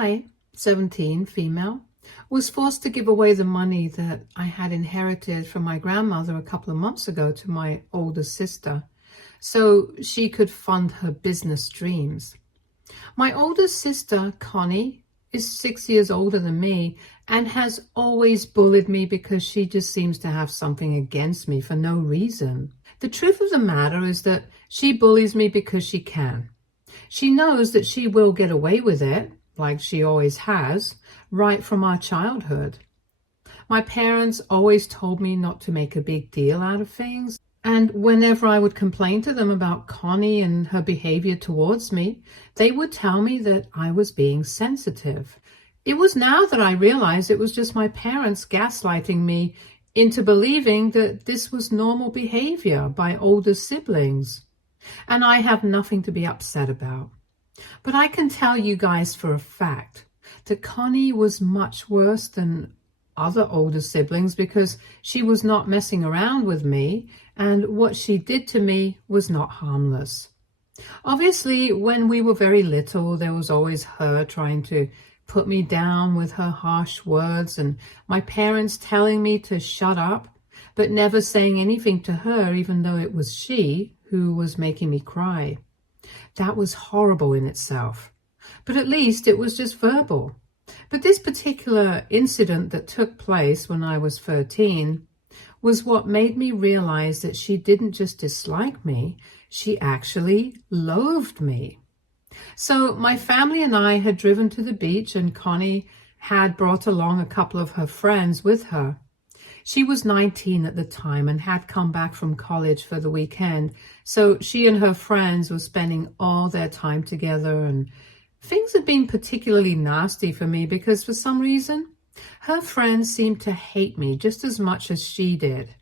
I, 17, female, was forced to give away the money that I had inherited from my grandmother a couple of months ago to my older sister, so she could fund her business dreams. My older sister, Connie, is 6 years older than me and has always bullied me because she just seems to have something against me for no reason. The truth of the matter is that she bullies me because she can. She knows that she will get away with it, like she always has, right from our childhood. My parents always told me not to make a big deal out of things, and whenever I would complain to them about Connie and her behavior towards me, they would tell me that I was being sensitive. It was now that I realized it was just my parents gaslighting me into believing that this was normal behavior by older siblings, and I have nothing to be upset about. But I can tell you guys for a fact that Connie was much worse than other older siblings because she was not messing around with me, and what she did to me was not harmless. Obviously, when we were very little, there was always her trying to put me down with her harsh words, and my parents telling me to shut up, but never saying anything to her, even though it was she who was making me cry. That was horrible in itself, but at least it was just verbal. But this particular incident that took place when I was 13 was what made me realize that she didn't just dislike me, she actually loathed me. So my family and I had driven to the beach, and Connie had brought along a couple of her friends with her. She was 19 at the time and had come back from college for the weekend, so she and her friends were spending all their time together, and things had been particularly nasty for me because for some reason, her friends seemed to hate me just as much as she did.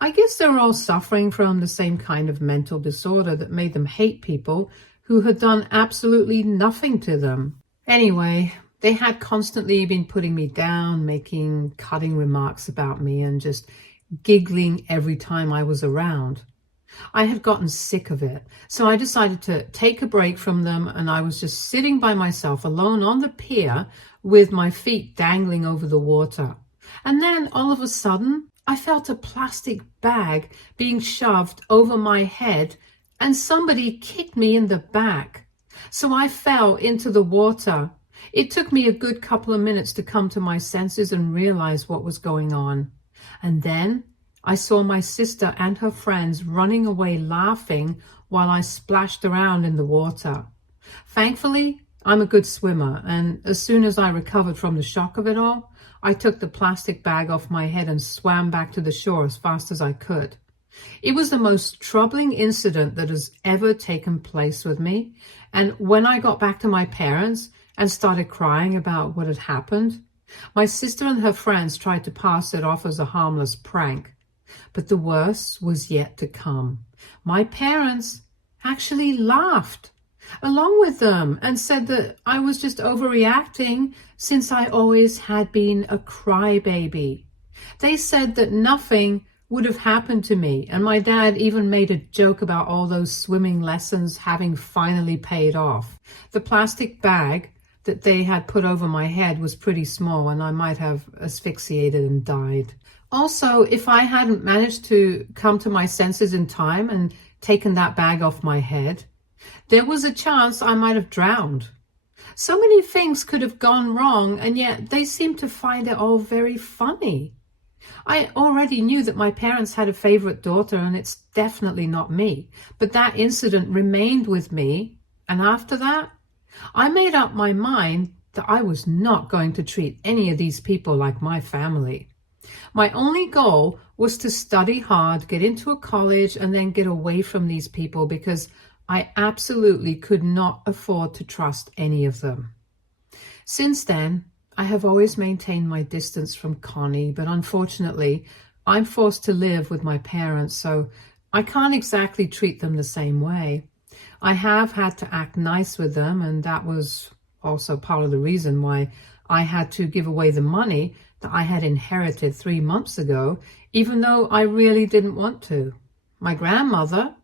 I guess they were all suffering from the same kind of mental disorder that made them hate people who had done absolutely nothing to them. Anyway, they had constantly been putting me down, making cutting remarks about me, and just giggling every time I was around. I had gotten sick of it, so I decided to take a break from them, and I was just sitting by myself alone on the pier with my feet dangling over the water. And then all of a sudden, I felt a plastic bag being shoved over my head, and somebody kicked me in the back. So I fell into the water. It took me a good couple of minutes to come to my senses and realize what was going on. And then I saw my sister and her friends running away laughing while I splashed around in the water. Thankfully, I'm a good swimmer, and as soon as I recovered from the shock of it all, I took the plastic bag off my head and swam back to the shore as fast as I could. It was the most troubling incident that has ever taken place with me, and when I got back to my parents and started crying about what had happened, my sister and her friends tried to pass it off as a harmless prank. But the worst was yet to come. My parents actually laughed along with them and said that I was just overreacting since I always had been a crybaby. They said that nothing would have happened to me, and my dad even made a joke about all those swimming lessons having finally paid off. The plastic bag that they had put over my head was pretty small, and I might have asphyxiated and died. Also, if I hadn't managed to come to my senses in time and taken that bag off my head, there was a chance I might have drowned. So many things could have gone wrong, and yet they seemed to find it all very funny. I already knew that my parents had a favorite daughter, and it's definitely not me. But that incident remained with me, and after that, I made up my mind that I was not going to treat any of these people like my family. My only goal was to study hard, get into a college, and then get away from these people because I absolutely could not afford to trust any of them. Since then, I have always maintained my distance from Connie, but unfortunately, I'm forced to live with my parents, so I can't exactly treat them the same way. I have had to act nice with them, and that was also part of the reason why I had to give away the money that I had inherited 3 months ago, even though I really didn't want to. My grandmother,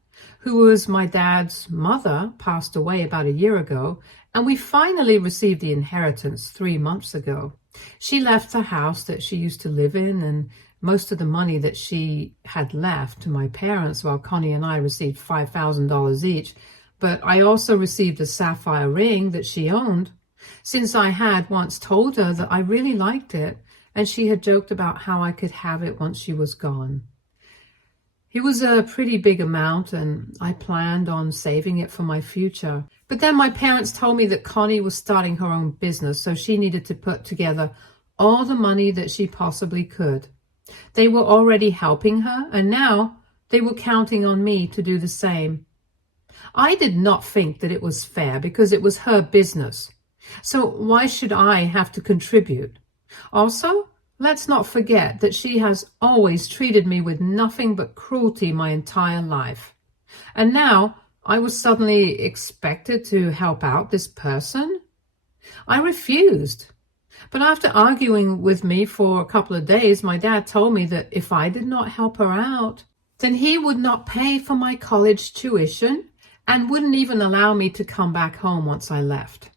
who was my dad's mother, passed away about a year ago, And we finally received the inheritance 3 months ago. She left the house that she used to live in and most of the money that she had left to my parents, while Connie and I received $5,000 each. But I also received a sapphire ring that she owned, since I had once told her that I really liked it, and she had joked about how I could have it once she was gone. It was a pretty big amount, and I planned on saving it for my future. But then my parents told me that Connie was starting her own business, so she needed to put together all the money that she possibly could. They were already helping her, and now they were counting on me to do the same. I did not think that it was fair because it was her business. So why should I have to contribute? Also, let's not forget that she has always treated me with nothing but cruelty my entire life. And now I was suddenly expected to help out this person? I refused. But after arguing with me for a couple of days, my dad told me that if I did not help her out, then he would not pay for my college tuition and wouldn't even allow me to come back home once I left.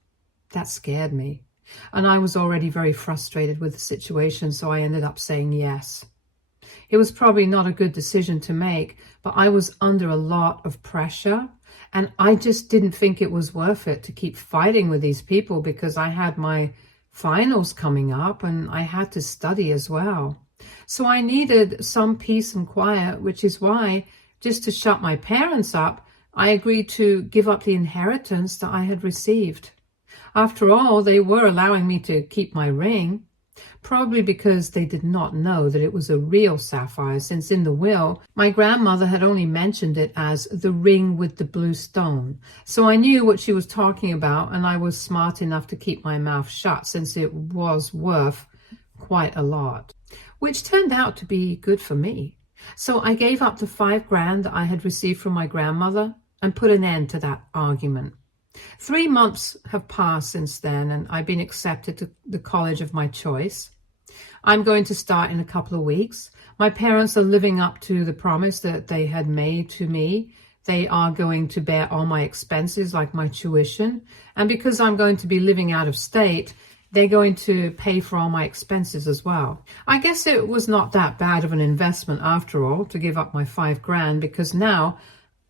That scared me, and I was already very frustrated with the situation, so I ended up saying yes. It was probably not a good decision to make, but I was under a lot of pressure, and I just didn't think it was worth it to keep fighting with these people because I had my finals coming up and I had to study as well. So I needed some peace and quiet, which is why, just to shut my parents up, I agreed to give up the inheritance that I had received. After all, they were allowing me to keep my ring, probably because they did not know that it was a real sapphire, since in the will, my grandmother had only mentioned it as the ring with the blue stone. So I knew what she was talking about, and I was smart enough to keep my mouth shut, since it was worth quite a lot, which turned out to be good for me. So I gave up the $5,000 that I had received from my grandmother and put an end to that argument. 3 months have passed since then, and I've been accepted to the college of my choice. I'm going to start in a couple of weeks. My parents are living up to the promise that they had made to me. They are going to bear all my expenses, like my tuition. And because I'm going to be living out of state, they're going to pay for all my expenses as well. I guess it was not that bad of an investment after all to give up my $5,000, because now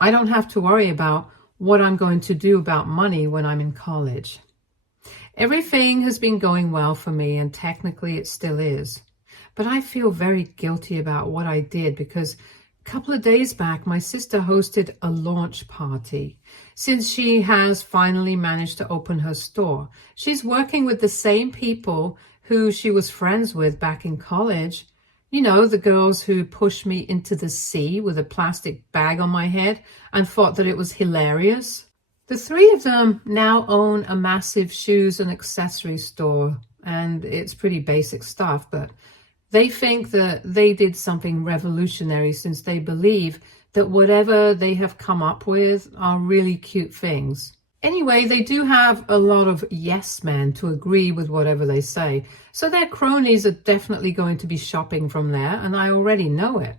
I don't have to worry about what I'm going to do about money when I'm in college. Everything has been going well for me, and technically it still is. But I feel very guilty about what I did, because a couple of days back, my sister hosted a launch party. Since she has finally managed to open her store, she's working with the same people who she was friends with back in college. You know, the girls who pushed me into the sea with a plastic bag on my head and thought that it was hilarious. The three of them now own a massive shoes and accessory store, and it's pretty basic stuff, but they think that they did something revolutionary, since they believe that whatever they have come up with are really cute things. Anyway, they do have a lot of yes men to agree with whatever they say, so their cronies are definitely going to be shopping from there, and I already know it.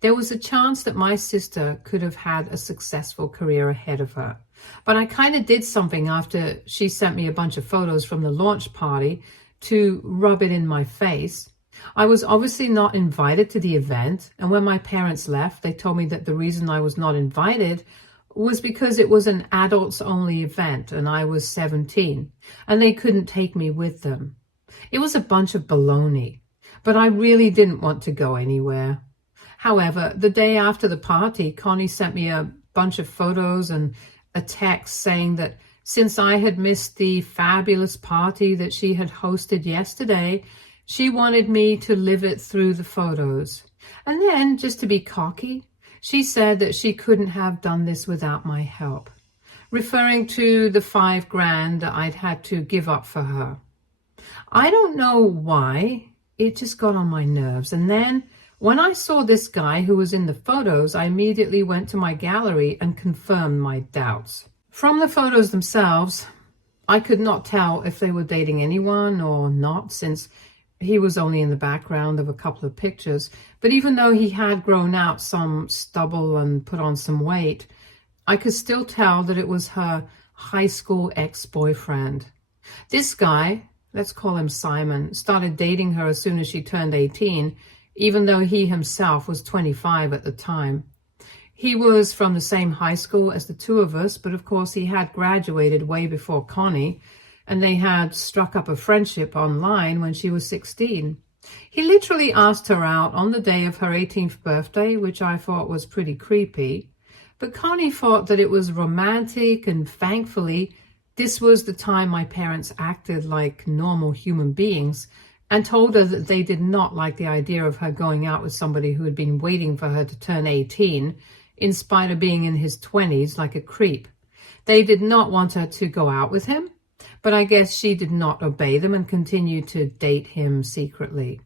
There was a chance that my sister could have had a successful career ahead of her, but I kind of did something after she sent me a bunch of photos from the launch party to rub it in my face. I was obviously not invited to the event, and when my parents left, they told me that the reason I was not invited was because it was an adults-only event and I was 17, and they couldn't take me with them. It was a bunch of baloney, but I really didn't want to go anywhere. However, the day after the party, Connie sent me a bunch of photos and a text saying that since I had missed the fabulous party that she had hosted yesterday, she wanted me to live it through the photos. And then, just to be cocky, she said that she couldn't have done this without my help, referring to the $5,000 that I'd had to give up for her. I don't know why, it just got on my nerves. And then when I saw this guy who was in the photos, I immediately went to my gallery and confirmed my doubts. From the photos themselves, I could not tell if they were dating anyone or not, since he was only in the background of a couple of pictures. But even though he had grown out some stubble and put on some weight, I could still tell that it was her high school ex-boyfriend. This guy, let's call him Simon, started dating her as soon as she turned 18, even though he himself was 25 at the time. He was from the same high school as the two of us, but of course he had graduated way before Connie, and they had struck up a friendship online when she was 16. He literally asked her out on the day of her 18th birthday, which I thought was pretty creepy. But Connie thought that it was romantic, and thankfully, this was the time my parents acted like normal human beings and told her that they did not like the idea of her going out with somebody who had been waiting for her to turn 18, in spite of being in his 20s like a creep. They did not want her to go out with him, but I guess she did not obey them and continued to date him secretly.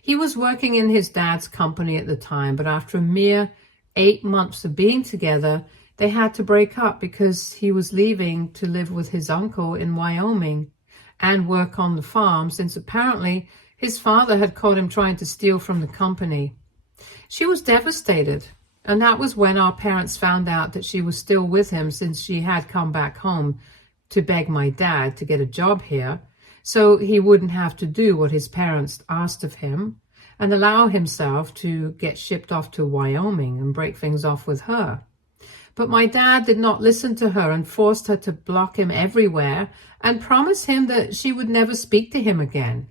He was working in his dad's company at the time, but after a mere 8 months of being together, they had to break up because he was leaving to live with his uncle in Wyoming and work on the farm, since apparently his father had caught him trying to steal from the company. She was devastated, and that was when our parents found out that she was still with him, since she had come back home to beg my dad to get a job here so he wouldn't have to do what his parents asked of him and allow himself to get shipped off to Wyoming and break things off with her. But my dad did not listen to her and forced her to block him everywhere and promise him that she would never speak to him again.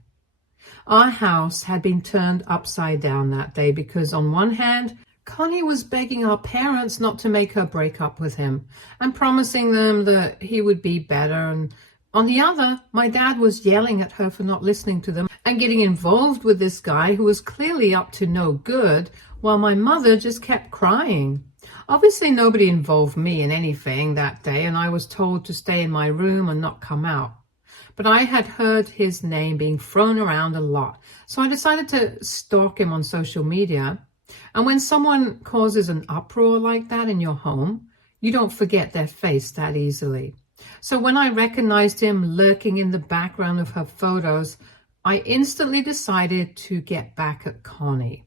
Our house had been turned upside down that day because on one hand, Connie was begging our parents not to make her break up with him and promising them that he would be better, and on the other, my dad was yelling at her for not listening to them and getting involved with this guy who was clearly up to no good, while my mother just kept crying. Obviously, nobody involved me in anything that day, and I was told to stay in my room and not come out. But I had heard his name being thrown around a lot, so I decided to stalk him on social media. And when someone causes an uproar like that in your home, you don't forget their face that easily. So when I recognized him lurking in the background of her photos, I instantly decided to get back at Connie.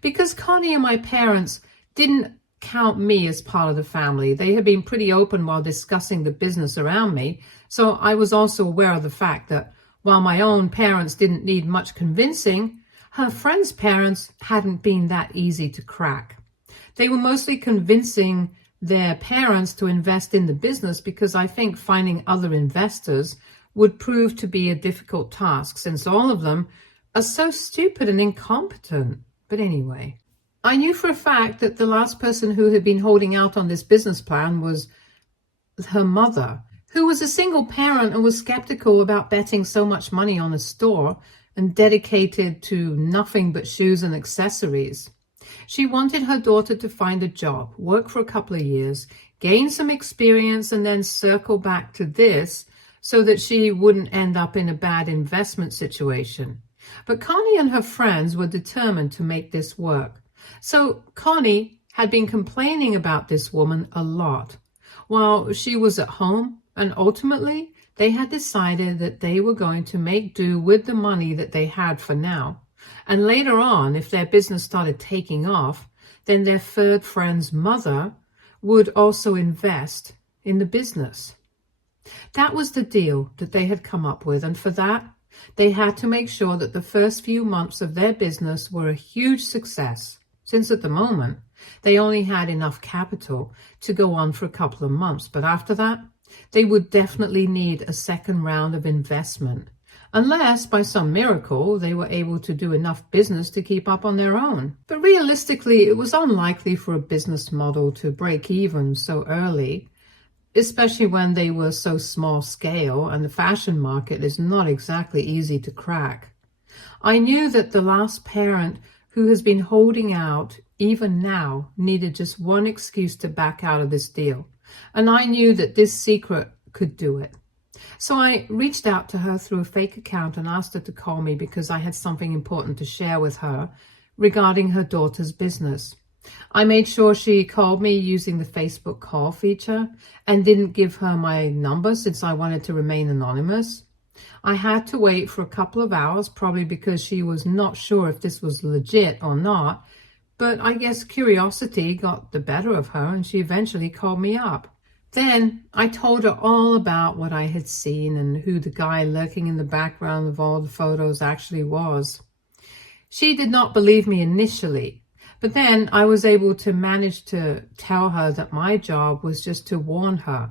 Because Connie and my parents didn't count me as part of the family. They had been pretty open while discussing the business around me, so I was also aware of the fact that while my own parents didn't need much convincing, her friends' parents hadn't been that easy to crack. They were mostly convincing their parents to invest in the business because I think finding other investors would prove to be a difficult task, since all of them are so stupid and incompetent. But anyway, I knew for a fact that the last person who had been holding out on this business plan was her mother, who was a single parent and was skeptical about betting so much money on a store and dedicated to nothing but shoes and accessories. She wanted her daughter to find a job, work for a couple of years, gain some experience, and then circle back to this so that she wouldn't end up in a bad investment situation. But Connie and her friends were determined to make this work. So Connie had been complaining about this woman a lot while she was at home, and ultimately they had decided that they were going to make do with the money that they had for now. And later on, if their business started taking off, then their third friend's mother would also invest in the business. That was the deal that they had come up with, and for that, they had to make sure that the first few months of their business were a huge success, since at the moment, they only had enough capital to go on for a couple of months. But after that, they would definitely need a second round of investment, unless by some miracle they were able to do enough business to keep up on their own. But realistically, it was unlikely for a business model to break even so early, especially when they were so small scale and the fashion market is not exactly easy to crack. I knew that the last parent who has been holding out even now needed just one excuse to back out of this deal, and I knew that this secret could do it. So I reached out to her through a fake account and asked her to call me because I had something important to share with her regarding her daughter's business. I made sure she called me using the Facebook call feature and didn't give her my number since I wanted to remain anonymous. I had to wait for a couple of hours, probably because she was not sure if this was legit or not, but I guess curiosity got the better of her and she eventually called me up. Then I told her all about what I had seen and who the guy lurking in the background of all the photos actually was. She did not believe me initially, but then I was able to manage to tell her that my job was just to warn her.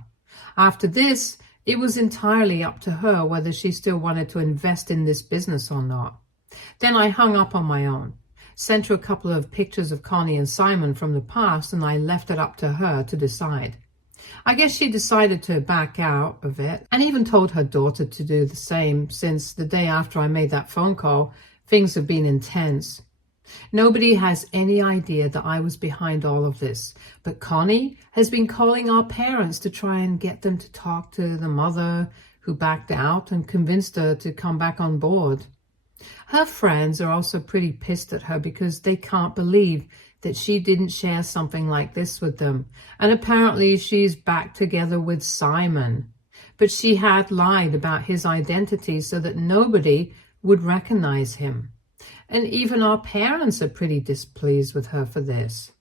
After this, it was entirely up to her whether she still wanted to invest in this business or not. Then I hung up on my own, sent her a couple of pictures of Connie and Simon from the past, and I left it up to her to decide. I guess she decided to back out of it and even told her daughter to do the same, since the day after I made that phone call, things have been intense. Nobody has any idea that I was behind all of this, but Connie has been calling our parents to try and get them to talk to the mother who backed out and convinced her to come back on board. Her friends are also pretty pissed at her because they can't believe that she didn't share something like this with them, and apparently she's back together with Simon. But she had lied about his identity so that nobody would recognize him. And even our parents are pretty displeased with her for this.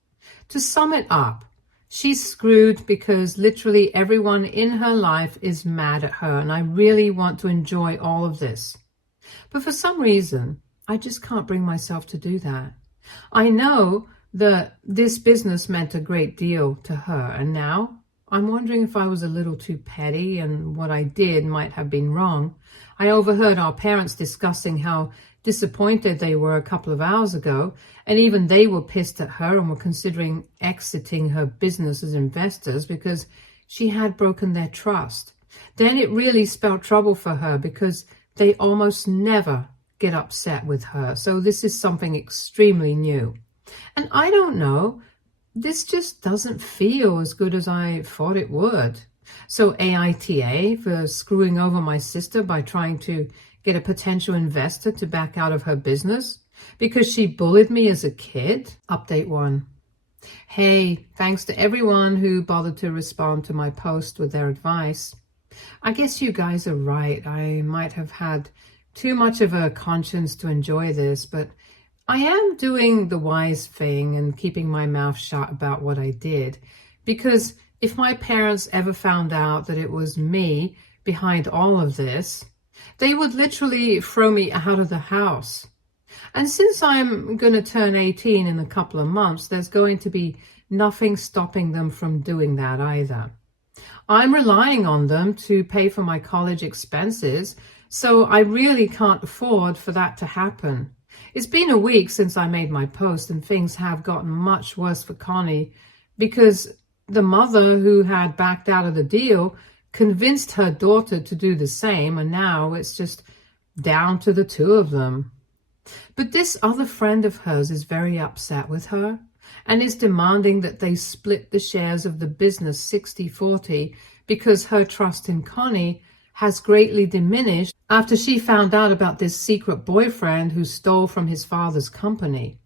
To sum it up, she's screwed because literally everyone in her life is mad at her, and I really want to enjoy all of this. But for some reason, I just can't bring myself to do that. I know that this business meant a great deal to her, and now I'm wondering if I was a little too petty and what I did might have been wrong. I overheard our parents discussing how disappointed they were a couple of hours ago, and even they were pissed at her and were considering exiting her business as investors because she had broken their trust. Then it really spelled trouble for her because they almost never get upset with her. So this is something extremely new. And I don't know, this just doesn't feel as good as I thought it would. So AITA for screwing over my sister by trying to get a potential investor to back out of her business because she bullied me as a kid. Update 1. Hey, thanks to everyone who bothered to respond to my post with their advice. I guess you guys are right. I might have had too much of a conscience to enjoy this, but I am doing the wise thing and keeping my mouth shut about what I did, because if my parents ever found out that it was me behind all of this, they would literally throw me out of the house. And since I'm going to turn 18 in a couple of months, there's going to be nothing stopping them from doing that either. I'm relying on them to pay for my college expenses, so I really can't afford for that to happen. It's been a week since I made my post, and things have gotten much worse for Connie because the mother who had backed out of the deal convinced her daughter to do the same, and now it's just down to the two of them. But this other friend of hers is very upset with her and is demanding that they split the shares of the business 60-40 because her trust in Connie has greatly diminished after she found out about this secret boyfriend who stole from his father's company.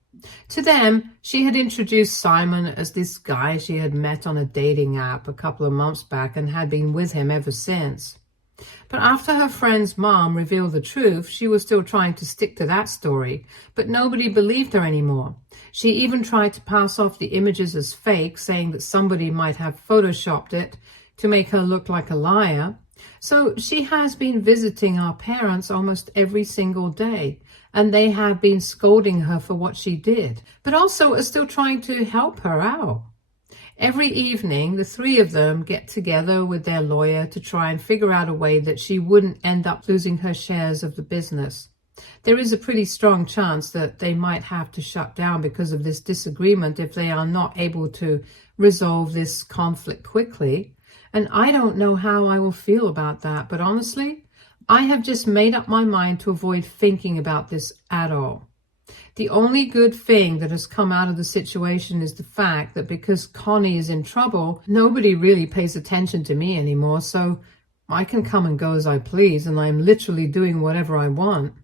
To them, she had introduced Simon as this guy she had met on a dating app a couple of months back and had been with him ever since. But after her friend's mom revealed the truth, she was still trying to stick to that story, but nobody believed her anymore. She even tried to pass off the images as fake, saying that somebody might have photoshopped it to make her look like a liar. So she has been visiting our parents almost every single day, and they have been scolding her for what she did, but also are still trying to help her out. Every evening, the three of them get together with their lawyer to try and figure out a way that she wouldn't end up losing her shares of the business. There is a pretty strong chance that they might have to shut down because of this disagreement if they are not able to resolve this conflict quickly. And I don't know how I will feel about that, but honestly, I have just made up my mind to avoid thinking about this at all. The only good thing that has come out of the situation is the fact that because Connie is in trouble, nobody really pays attention to me anymore, so I can come and go as I please, and I'm literally doing whatever I want.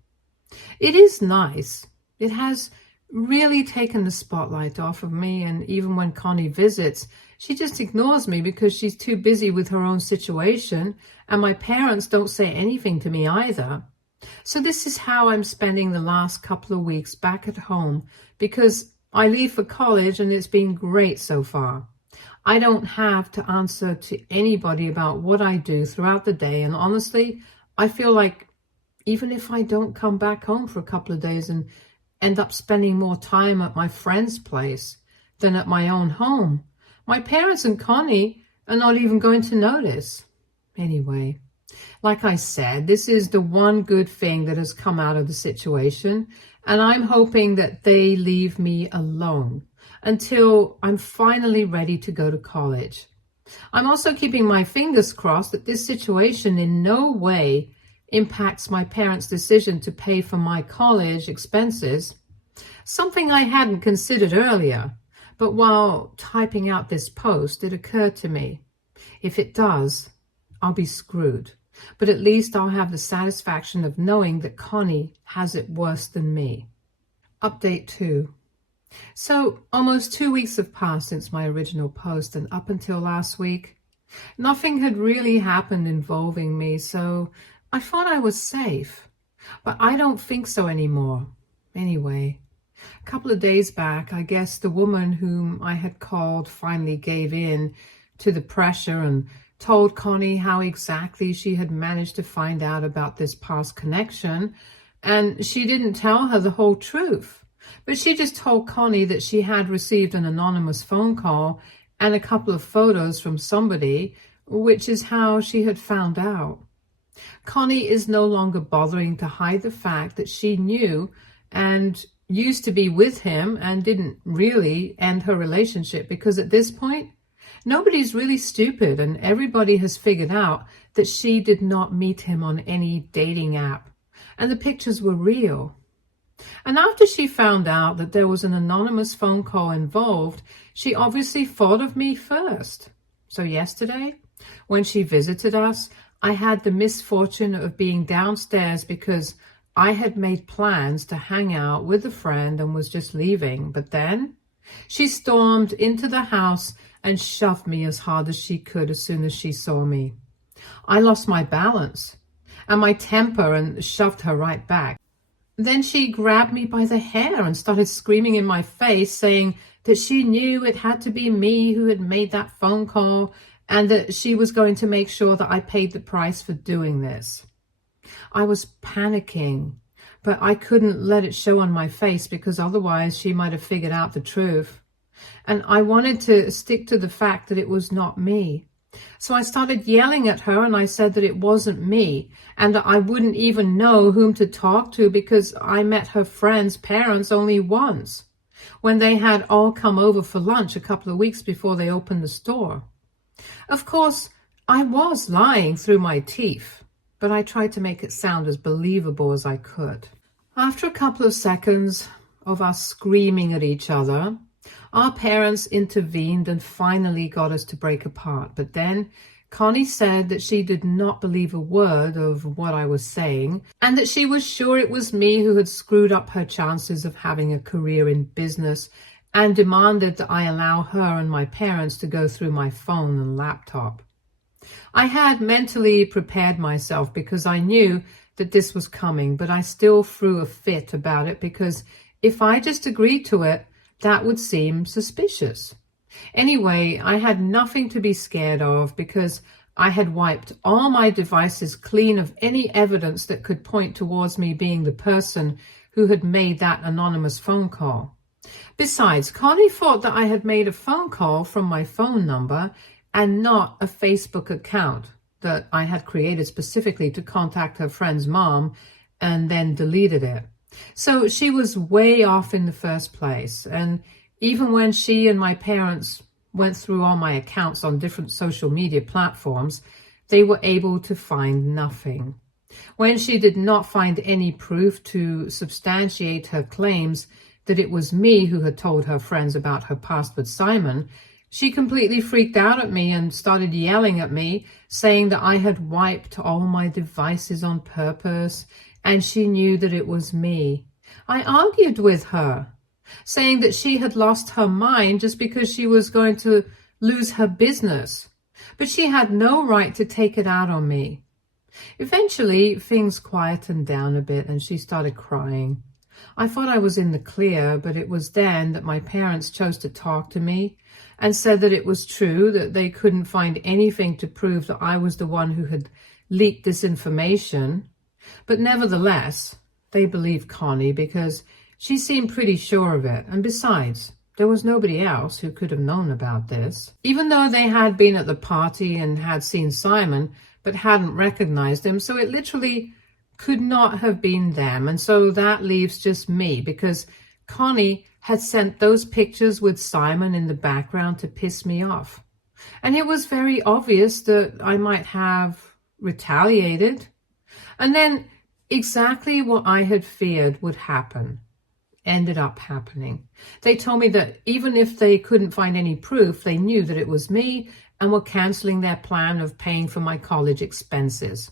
It is nice. It has really taken the spotlight off of me, and even when Connie visits, she just ignores me because she's too busy with her own situation, and my parents don't say anything to me either. So this is how I'm spending the last couple of weeks back at home, because I leave for college and it's been great so far. I don't have to answer to anybody about what I do throughout the day. And honestly, I feel like even if I don't come back home for a couple of days and end up spending more time at my friend's place than at my own home, my parents and Connie are not even going to notice. Anyway, like I said, this is the one good thing that has come out of the situation, and I'm hoping that they leave me alone until I'm finally ready to go to college. I'm also keeping my fingers crossed that this situation in no way impacts my parents' decision to pay for my college expenses, something I hadn't considered earlier. But while typing out this post, it occurred to me, if it does, I'll be screwed. But at least I'll have the satisfaction of knowing that Connie has it worse than me. Update 2. So almost 2 weeks have passed since my original post, and up until last week, nothing had really happened involving me, so I thought I was safe. But I don't think so anymore. Anyway, a couple of days back, I guess the woman whom I had called finally gave in to the pressure and told Connie how exactly she had managed to find out about this past connection, and she didn't tell her the whole truth. But she just told Connie that she had received an anonymous phone call and a couple of photos from somebody, which is how she had found out. Connie is no longer bothering to hide the fact that she knew and used to be with him and didn't really end her relationship, because at this point, nobody's really stupid and everybody has figured out that she did not meet him on any dating app and the pictures were real. And after she found out that there was an anonymous phone call involved, she obviously thought of me first. So yesterday, when she visited us, I had the misfortune of being downstairs because I had made plans to hang out with a friend and was just leaving. But then she stormed into the house and shoved me as hard as she could as soon as she saw me. I lost my balance and my temper and shoved her right back. Then she grabbed me by the hair and started screaming in my face, saying that she knew it had to be me who had made that phone call and that she was going to make sure that I paid the price for doing this. I was panicking, but I couldn't let it show on my face because otherwise she might have figured out the truth. And I wanted to stick to the fact that it was not me. So I started yelling at her and I said that it wasn't me and that I wouldn't even know whom to talk to because I met her friend's parents only once, when they had all come over for lunch a couple of weeks before they opened the store. Of course, I was lying through my teeth, but I tried to make it sound as believable as I could. After a couple of seconds of us screaming at each other, our parents intervened and finally got us to break apart. But then Connie said that she did not believe a word of what I was saying and that she was sure it was me who had screwed up her chances of having a career in business, and demanded that I allow her and my parents to go through my phone and laptop. I had mentally prepared myself because I knew that this was coming, but I still threw a fit about it because if I just agreed to it, that would seem suspicious. Anyway, I had nothing to be scared of because I had wiped all my devices clean of any evidence that could point towards me being the person who had made that anonymous phone call. Besides, Connie thought that I had made a phone call from my phone number and not a Facebook account that I had created specifically to contact her friend's mom and then deleted it. So she was way off in the first place. And even when she and my parents went through all my accounts on different social media platforms, they were able to find nothing. When she did not find any proof to substantiate her claims that it was me who had told her friends about her past with Simon, she completely freaked out at me and started yelling at me, saying that I had wiped all my devices on purpose and she knew that it was me. I argued with her, saying that she had lost her mind just because she was going to lose her business, but she had no right to take it out on me. Eventually, things quietened down a bit and she started crying. I thought I was in the clear, but it was then that my parents chose to talk to me and said that it was true, that they couldn't find anything to prove that I was the one who had leaked this information. But nevertheless, they believed Connie because she seemed pretty sure of it. And besides, there was nobody else who could have known about this. Even though they had been at the party and had seen Simon, but hadn't recognized him, so it literally could not have been them. And so that leaves just me, because Connie had sent those pictures with Simon in the background to piss me off. And it was very obvious that I might have retaliated. And then exactly what I had feared would happen ended up happening. They told me that even if they couldn't find any proof, they knew that it was me and were canceling their plan of paying for my college expenses.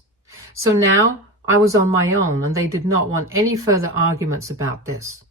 So now I was on my own, and they did not want any further arguments about this.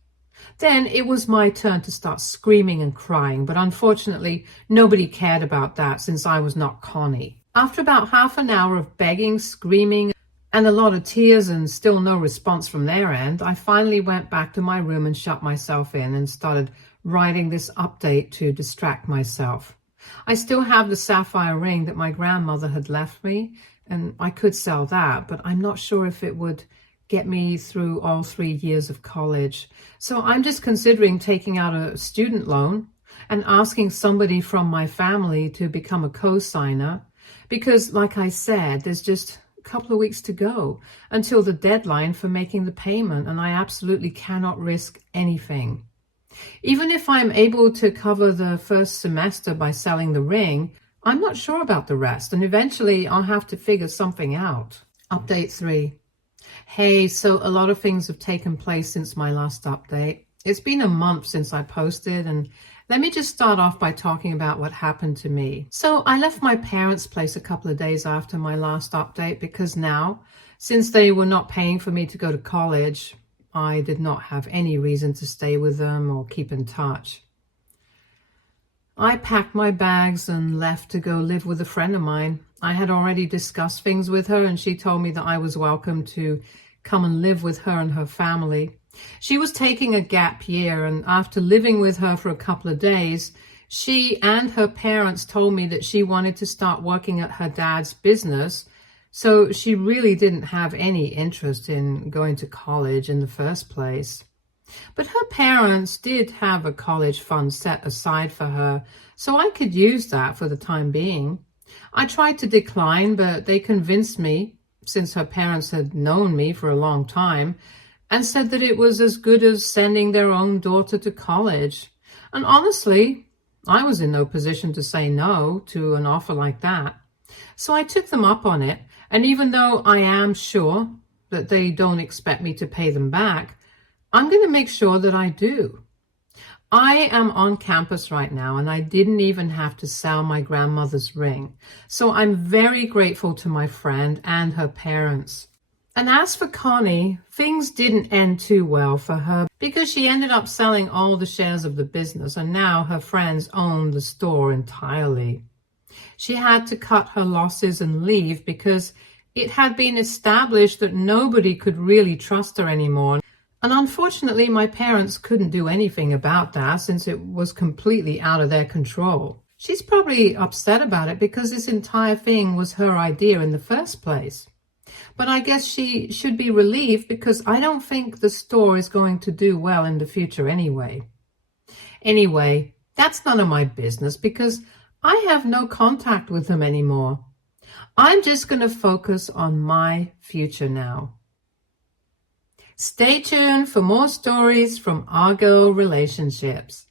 Then it was my turn to start screaming and crying, but unfortunately nobody cared about that since I was not Connie. After about half an hour of begging, screaming, and a lot of tears and still no response from their end, I finally went back to my room and shut myself in and started writing this update to distract myself. I still have the sapphire ring that my grandmother had left me, and I could sell that, but I'm not sure if it would get me through all 3 years of college. So I'm just considering taking out a student loan and asking somebody from my family to become a co-signer, because like I said, there's just couple of weeks to go until the deadline for making the payment, and I absolutely cannot risk anything. Even if I'm able to cover the first semester by selling the ring, I'm not sure about the rest, and eventually I'll have to figure something out. Update 3. Hey, so a lot of things have taken place since my last update. It's been a month since I posted, and let me just start off by talking about what happened to me. So I left my parents' place a couple of days after my last update because now, since they were not paying for me to go to college, I did not have any reason to stay with them or keep in touch. I packed my bags and left to go live with a friend of mine. I had already discussed things with her, and she told me that I was welcome to come and live with her and her family. She was taking a gap year, and after living with her for a couple of days, she and her parents told me that she wanted to start working at her dad's business, so she really didn't have any interest in going to college in the first place. But her parents did have a college fund set aside for her, so I could use that for the time being. I tried to decline, but they convinced me, since her parents had known me for a long time, and said that it was as good as sending their own daughter to college. And honestly, I was in no position to say no to an offer like that. So I took them up on it, and even though I am sure that they don't expect me to pay them back, I'm going to make sure that I do. I am on campus right now, and I didn't even have to sell my grandmother's ring. So I'm very grateful to my friend and her parents. And as for Connie, things didn't end too well for her because she ended up selling all the shares of the business, and now her friends own the store entirely. She had to cut her losses and leave because it had been established that nobody could really trust her anymore. And unfortunately, my parents couldn't do anything about that since it was completely out of their control. She's probably upset about it because this entire thing was her idea in the first place. But I guess she should be relieved because I don't think the store is going to do well in the future anyway. Anyway, that's none of my business because I have no contact with them anymore. I'm just going to focus on my future now. Stay tuned for more stories from our girl relationships.